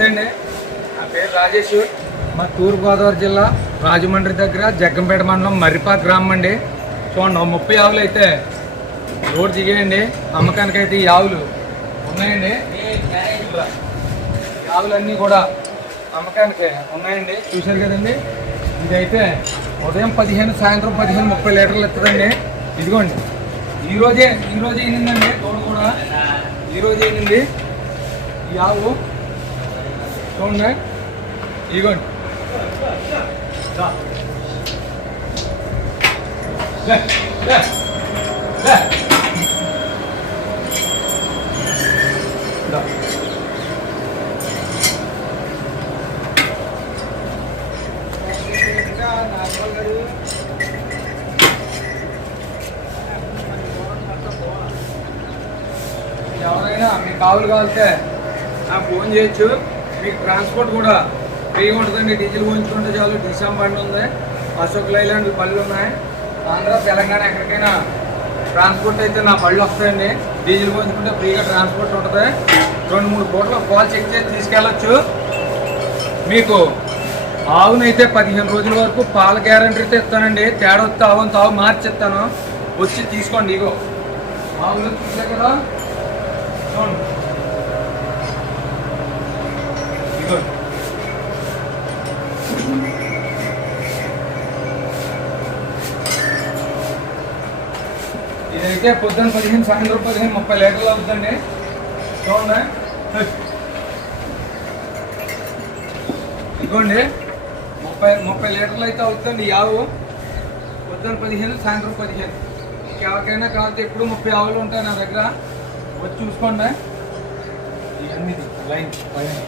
నమస్తే అండి. నా పేరు రాజేష్. మా తూర్పుగోదావరి జిల్లా రాజమండ్రి దగ్గర జగ్గంపేట మండలం మర్రిపాక గ్రామం అండి. చూడండి ముప్పై ఆవులు అయితే రోడ్ దిగేయండి. అమ్మకానికి అయితే ఈ ఆవులు ఉన్నాయండి. ఈ ఆవులన్నీ కూడా అమ్మకానికి ఉన్నాయండి. చూశారు కదండి? ఇదైతే ఉదయం పదిహేను సాయంత్రం పదిహేను ముప్పై లీటర్లు ఇస్తుందండి ఇదిగోండి ఈరోజే ఈరోజు ఈ తోడు కూడా ఈరోజు రోజే ఈ ఆవు చూడండి ఇదిగోండి దా. లే, లే, లే. దా. ఇంకా నార్మల్ గారు ఎవరైనా మీకు కావులు కావాలితే నాకు ఫోన్ చేయొచ్చు మీకు ట్రాన్స్పోర్ట్ కూడా ఫ్రీగా ఉంటుందండి. డీజిల్ పోయించుకుంటే చాలు. డిసెం బండి ఉంది. అశోక్ లైలాండ్ పళ్ళు ఉన్నాయి. ఆంధ్ర తెలంగాణ ఎక్కడికైనా ట్రాన్స్పోర్ట్ అయితే నా పళ్ళు వస్తాయండి. డీజిల్ పోయించుకుంటే ఫ్రీగా ట్రాన్స్పోర్ట్ ఉంటుంది. రెండు మూడు కోట్ల పాలు చెక్ చేసి తీసుకెళ్ళచ్చు. మీకు ఆవునైతే పదిహేను రోజుల వరకు పాల గ్యారంటీతో ఇస్తానండి. తేడా వస్తే ఆవును తావు మార్చిస్తాను. వచ్చి తీసుకోండి ఇగో. ఆవులు చూసా కదా? చూడండి. ఇదైతే పొద్దున్న పదిహేను సాయంత్రం పదిహేను ముప్పై లీటర్లు అవుతుందండి. చూడండి. ఇదిగోండి. ముప్పై ముప్పై లీటర్లు అయితే అవుతుంది ఈ ఆవు. పొద్దున పదిహేను సాయంత్రం పదిహేను. మీకు ఎవరికైనా కావాలంటే ఎప్పుడు ముప్పై ఆవులు ఉంటాయి నా దగ్గర. వచ్చి చూసుకోండి. ఎనిమిది లైన్ లైన్.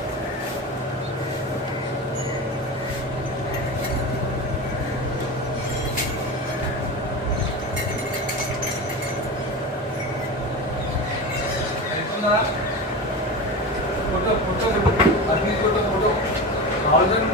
ఫోటో ఫోటో అగ్ని ఫోటో ఫోటో. థౌజండ్